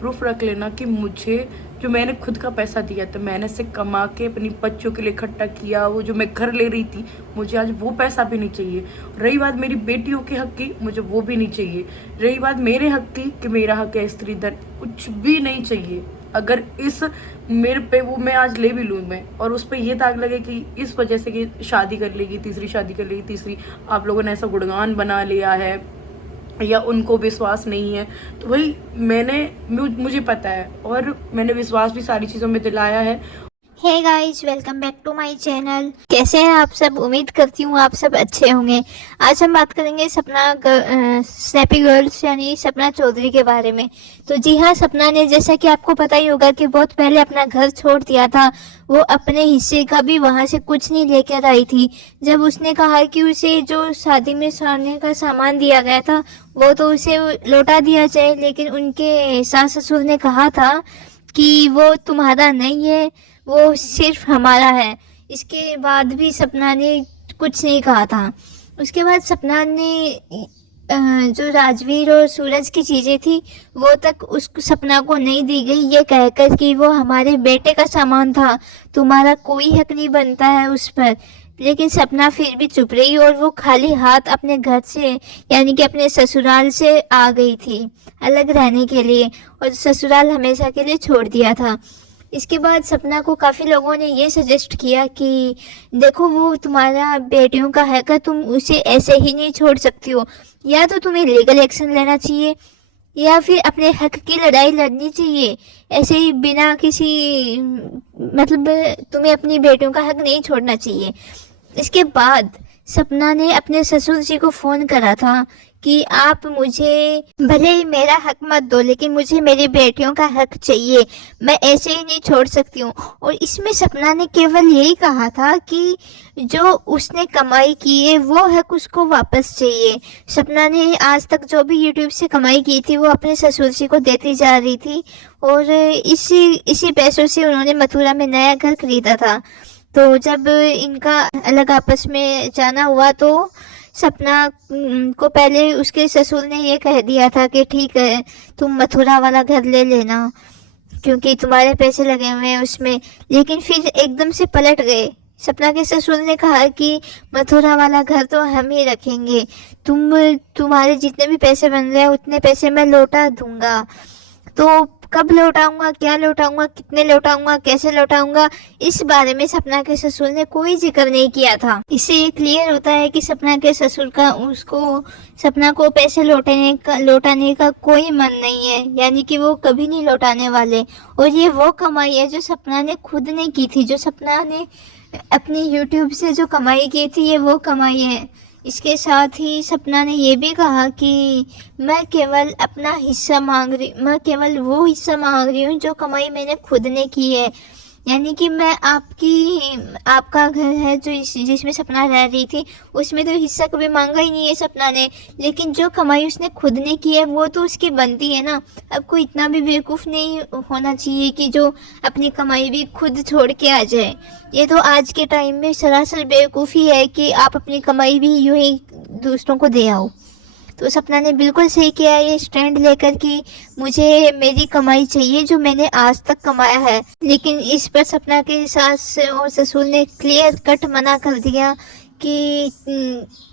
Proof रख लेना कि मुझे जो मैंने खुद का पैसा दिया था, मैंने से कमा के अपनी बच्चों के लिए इकट्ठा किया, वो जो मैं घर ले रही थी, मुझे आज वो पैसा भी नहीं चाहिए। रही बात मेरी बेटियों के हक की, मुझे वो भी नहीं चाहिए। रही बात मेरे हक की कि मेरा हक है स्त्री धन, कुछ भी नहीं चाहिए। अगर इस मेरे पे वो मैं आज ले भी लूँ मैं, और उस पर ये दाग लगे कि इस वजह से कि शादी कर लेगी, तीसरी शादी कर लेगी, तीसरी, आप लोगों ने ऐसा गुणगान बना लिया है या उनको विश्वास नहीं है, तो भाई मुझे पता है और मैंने विश्वास भी सारी चीज़ों में दिलाया है। Hey guys, welcome back to my channel. कैसे हैं आप सब? उम्मीद करती हूँ आप सब अच्छे होंगे। आज हम बात करेंगे स्नैपी गर्ल्स यानी सपना चौधरी के बारे में। तो जी हाँ, सपना ने, जैसा कि आपको पता ही होगा, कि बहुत पहले अपना घर छोड़ दिया था। वो अपने हिस्से का भी वहाँ से कुछ नहीं लेकर आई थी। जब उसने कहा कि उसे जो शादी में सोने का सामान दिया गया था वो तो उसे लौटा दिया जाए, लेकिन उनके सास ससुर ने कहा था कि वो तुम्हारा नहीं है, वो सिर्फ हमारा है। इसके बाद भी सपना ने कुछ नहीं कहा था। उसके बाद सपना ने जो राजवीर और सूरज की चीज़ें थी वो तक उस सपना को नहीं दी गई, ये कहकर कि वो हमारे बेटे का सामान था, तुम्हारा कोई हक नहीं बनता है उस पर। लेकिन सपना फिर भी चुप रही और वो खाली हाथ अपने घर से यानी कि अपने ससुराल से आ गई थी अलग रहने के लिए, और ससुराल हमेशा के लिए छोड़ दिया था। इसके बाद सपना को काफ़ी लोगों ने ये सजेस्ट किया कि देखो, वो तुम्हारा बेटियों का है, का तुम उसे ऐसे ही नहीं छोड़ सकती हो, या तो तुम्हें लीगल एक्शन लेना चाहिए या फिर अपने हक की लड़ाई लड़नी चाहिए। ऐसे ही बिना किसी मतलब तुम्हें अपनी बेटियों का हक नहीं छोड़ना चाहिए। इसके बाद सपना ने अपने ससुर जी को फ़ोन करा था कि आप मुझे भले ही मेरा हक मत दो, लेकिन मुझे मेरी बेटियों का हक चाहिए, मैं ऐसे ही नहीं छोड़ सकती हूँ। और इसमें सपना ने केवल यही कहा था कि जो उसने कमाई की है वो हक उसको वापस चाहिए। सपना ने आज तक जो भी यूट्यूब से कमाई की थी वो अपने ससुर जी को देती जा रही थी, और इसी पैसों से उन्होंने मथुरा में नया घर खरीदा था। तो जब इनका अलग आपस में जाना हुआ तो सपना को पहले उसके ससुर ने ये कह दिया था कि ठीक है, तुम मथुरा वाला घर ले लेना क्योंकि तुम्हारे पैसे लगे हुए हैं उसमें। लेकिन फिर एकदम से पलट गए। सपना के ससुर ने कहा कि मथुरा वाला घर तो हम ही रखेंगे, तुम्हारे जितने भी पैसे बन रहे हैं उतने पैसे मैं लौटा दूंगा। तो कब लौटाऊंगा, क्या लौटाऊंगा, कितने लौटाऊंगा, कैसे लौटाऊंगा, इस बारे में सपना के ससुर ने कोई जिक्र नहीं किया था। इससे ये क्लियर होता है कि सपना के ससुर का सपना को पैसे लौटाने का कोई मन नहीं है, यानी कि वो कभी नहीं लौटाने वाले। और ये वो कमाई है जो सपना ने खुद नहीं की थी, जो सपना ने अपनी यूट्यूब से जो कमाई की थी, ये वो कमाई है। इसके साथ ही सपना ने ये भी कहा कि मैं केवल वो हिस्सा मांग रही हूँ जो कमाई मैंने खुद ने की है। यानी कि मैं आपका घर है जिसमें सपना रह रही थी, उसमें तो हिस्सा कभी मांगा ही नहीं है सपना ने, लेकिन जो कमाई उसने खुद ने की है वो तो उसकी बनती है ना। अब कोई इतना भी बेवकूफ़ नहीं होना चाहिए कि जो अपनी कमाई भी खुद छोड़ के आ जाए। ये तो आज के टाइम में सरासर बेवकूफ़ी है कि आप अपनी कमाई भी यूं ही दूसरों को दे आओ। तो सपना ने बिल्कुल सही किया ये स्टैंड लेकर कि मुझे मेरी कमाई चाहिए जो मैंने आज तक कमाया है। लेकिन इस पर सपना के सास और ससुर ने क्लियर कट मना कर दिया कि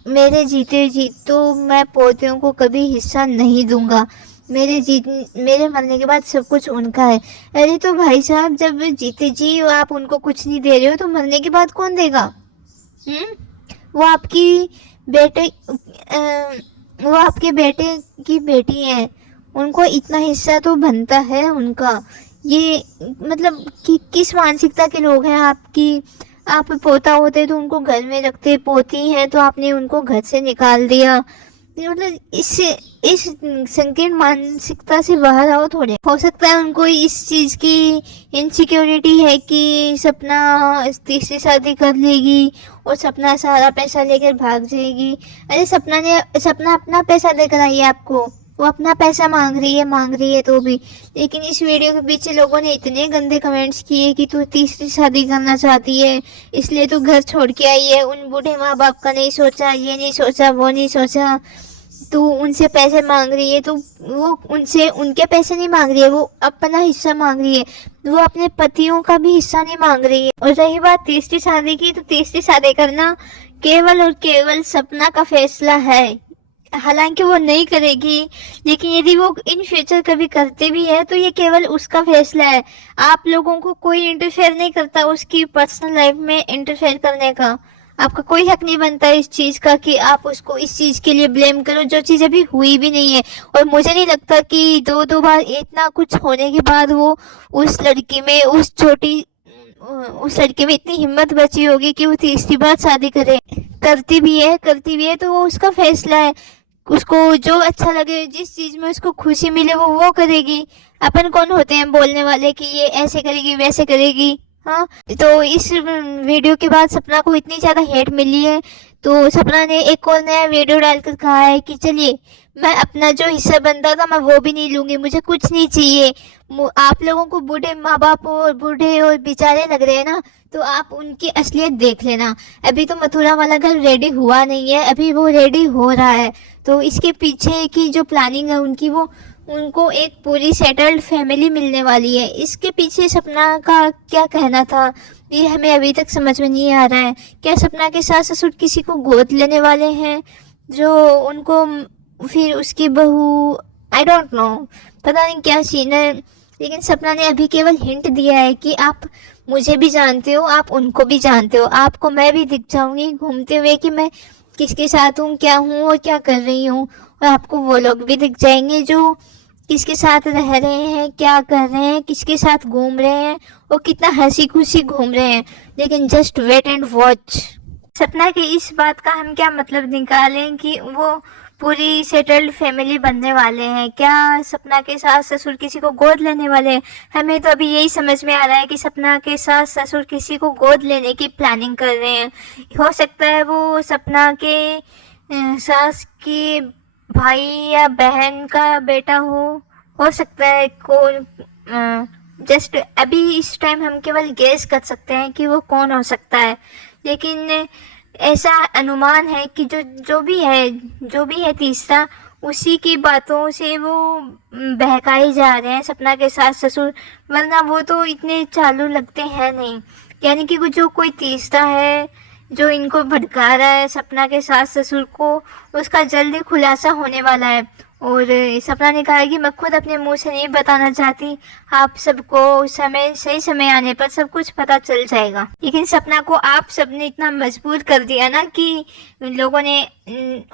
मेरे जीते जी तो मैं पोतियों को कभी हिस्सा नहीं दूंगा, मेरे मरने के बाद सब कुछ उनका है। अरे तो भाई साहब, जब जीते जी आप उनको कुछ नहीं दे रहे हो तो मरने के बाद कौन देगा? वो आपके बेटे की बेटी है, उनको इतना हिस्सा तो बनता है उनका। ये मतलब कि किस मानसिकता के लोग हैं आप पोता होते तो उनको घर में रखते, पोती हैं तो आपने उनको घर से निकाल दिया। मतलब इस संकीर्ण मानसिकता से बाहर आओ थोड़े। हो सकता है उनको इस चीज़ की इनसिक्योरिटी है कि सपना तीसरी शादी कर लेगी और सपना सारा पैसा लेकर भाग जाएगी। अरे सपना अपना पैसा देकर आई है आपको, वो अपना पैसा मांग रही है तो भी। लेकिन इस वीडियो के पीछे लोगों ने इतने गंदे कमेंट्स किए कि तू तीसरी शादी करना चाहती है इसलिए तू घर छोड़ के आई है, उन बूढ़े माँ बाप का नहीं सोचा, ये नहीं सोचा, वो नहीं सोचा। तू उनसे पैसे मांग रही है, तो वो उनसे उनके पैसे नहीं मांग रही है, वो अपना हिस्सा मांग रही है, वो अपने पतियों का भी हिस्सा नहीं मांग रही है। और रही बात तीसरी शादी की, तो तीसरी शादी करना केवल और केवल सपना का फैसला है। हालांकि वो नहीं करेगी, लेकिन यदि वो इन फ्यूचर कभी करते भी है तो ये केवल उसका फैसला है। आप लोगों को कोई इंटरफेयर नहीं करता उसकी पर्सनल लाइफ में इंटरफेयर करने का। आपका कोई हक नहीं बनता इस चीज का कि आप उसको इस चीज के लिए ब्लेम करो जो चीज अभी हुई भी नहीं है। और मुझे नहीं लगता कि दो बार इतना कुछ होने के बाद वो उस लड़की में उस लड़की में इतनी हिम्मत बची होगी कि वो तीसरी बार शादी करे। करती भी है तो वो उसका फैसला है। उसको जो अच्छा लगे, जिस चीज में उसको खुशी मिले वो करेगी। अपन कौन होते हैं बोलने वाले कि ये ऐसे करेगी वैसे करेगी। हाँ, तो इस वीडियो के बाद सपना को इतनी ज्यादा हेट मिली है, तो सपना ने एक और नया वीडियो डालकर कहा है कि चलिए मैं अपना जो हिस्सा बनता था मैं वो भी नहीं लूंगी, मुझे कुछ नहीं चाहिए। आप लोगों को बूढ़े माँ बाप और बूढ़े और बेचारे लग रहे हैं ना, तो आप उनकी असलियत देख लेना। अभी तो मथुरा वाला घर रेडी हुआ नहीं है, अभी वो रेडी हो रहा है। तो इसके पीछे की जो प्लानिंग है उनकी, वो उनको एक पूरी सेटल्ड फैमिली मिलने वाली है। इसके पीछे सपना का क्या कहना था ये हमें अभी तक समझ में नहीं आ रहा है। क्या सपना के सास ससुर किसी को गोद लेने वाले हैं जो उनको फिर उसकी बहू, आई डोंट नो, पता नहीं क्या सीन है। लेकिन सपना ने अभी केवल हिंट दिया है कि आप मुझे भी जानते हो, आप उनको भी जानते हो, आपको मैं भी दिख जाऊंगी घूमते हुए कि मैं किसके साथ हूँ, क्या हूँ और क्या कर रही हूँ। और आपको वो लोग भी दिख जाएंगे जो किसके साथ रह रहे हैं, क्या कर रहे हैं, किसके साथ घूम रहे हैं और कितना हंसी खुशी घूम रहे हैं। लेकिन जस्ट वेट एंड वॉच। सपना की इस बात का हम क्या मतलब निकालें कि वो पूरी सेटल्ड फैमिली बनने वाले हैं? क्या सपना के सास ससुर किसी को गोद लेने वाले हैं? हमें तो अभी यही समझ में आ रहा है कि सपना के सास ससुर किसी को गोद लेने की प्लानिंग कर रहे हैं। हो सकता है वो सपना के सास के भाई या बहन का बेटा हो सकता है। जस्ट अभी इस टाइम हम केवल गेस कर सकते हैं कि वो कौन हो सकता है। लेकिन ऐसा अनुमान है कि जो भी है तीसरा, उसी की बातों से वो बहकाए जा रहे हैं सपना के सास ससुर, वरना वो तो इतने चालू लगते हैं नहीं। यानी कि जो कोई तीसरा है जो इनको भड़का रहा है सपना के सास ससुर को, उसका जल्दी खुलासा होने वाला है। और सपना ने कहा कि मैं खुद अपने मुंह से नहीं बताना चाहती, आप सबको सही समय आने पर सब कुछ पता चल जाएगा। लेकिन सपना को आप सबने इतना मजबूर कर दिया ना कि लोगों ने,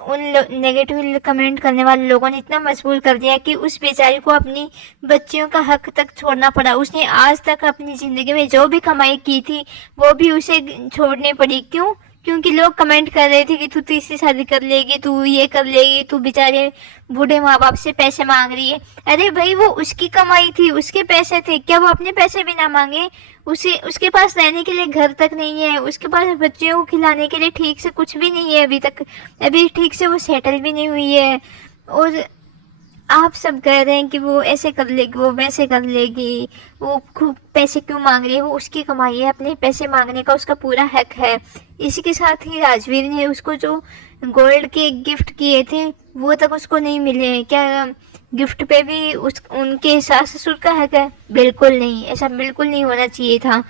उन नेगेटिव कमेंट करने वाले लोगों ने इतना मजबूर कर दिया कि उस बेचारी को अपनी बच्चियों का हक तक छोड़ना पड़ा। उसने आज तक अपनी ज़िंदगी में जो भी कमाई की थी वो भी उसे छोड़नी पड़ी। क्यों? क्योंकि लोग कमेंट कर रहे थे कि तू तीसरी शादी कर लेगी, तू ये कर लेगी, तू बेचारे बूढ़े माँ बाप से पैसे मांग रही है। अरे भाई, वो उसकी कमाई थी, उसके पैसे थे, क्या वो अपने पैसे भी ना मांगे? उसके पास रहने के लिए घर तक नहीं है, उसके पास बच्चों को खिलाने के लिए ठीक से कुछ भी नहीं है अभी तक, अभी ठीक से वो सेटल भी नहीं हुई है। और आप सब कह रहे हैं कि वो ऐसे कर लेगी, वो वैसे कर लेगी, वो खूब पैसे क्यों मांग रही है? वो उसकी कमाई है, अपने पैसे मांगने का उसका पूरा हक है। इसी के साथ ही राजवीर ने उसको जो गोल्ड के गिफ्ट किए थे वो तक उसको नहीं मिले। क्या गिफ्ट पे भी उनके सास ससुर का हक है? बिल्कुल नहीं, ऐसा बिल्कुल नहीं होना चाहिए था।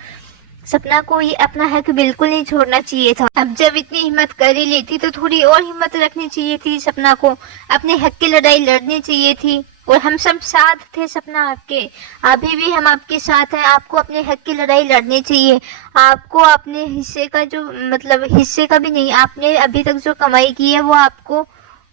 सपना को ये अपना हक बिल्कुल नहीं छोड़ना चाहिए था। अब जब इतनी हिम्मत कर ही ली थी तो थोड़ी और हिम्मत रखनी चाहिए थी। सपना को अपने हक की लड़ाई लड़नी चाहिए थी। और हम सब साथ थे सपना आपके, अभी भी हम आपके साथ हैं। आपको अपने हक की लड़ाई लड़नी चाहिए। आपको अपने हिस्से का जो, मतलब हिस्से का भी नहीं, आपने अभी तक जो कमाई की है वो आपको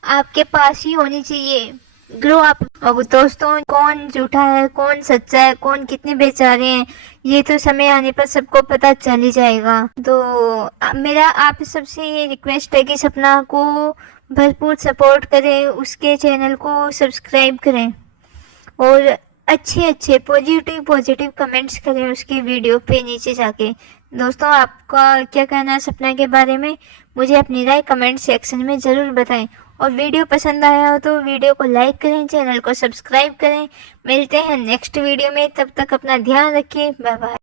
आपके पास ही होनी चाहिए। Grow up. अब दोस्तों, कौन झूठा है, कौन सच्चा है, कौन कितने बेचारे हैं, ये तो समय आने पर सबको पता चल ही जाएगा। तो मेरा आप सबसे ये रिक्वेस्ट है कि सपना को भरपूर सपोर्ट करें, उसके चैनल को सब्सक्राइब करें और अच्छे पॉजिटिव कमेंट्स करें उसके वीडियो पे नीचे जाके। दोस्तों, आपका क्या कहना है सपना के बारे में? मुझे अपनी राय कमेंट सेक्शन में ज़रूर बताएं। और वीडियो पसंद आया हो तो वीडियो को लाइक करें, चैनल को सब्सक्राइब करें। मिलते हैं नेक्स्ट वीडियो में, तब तक अपना ध्यान रखें। Bye bye.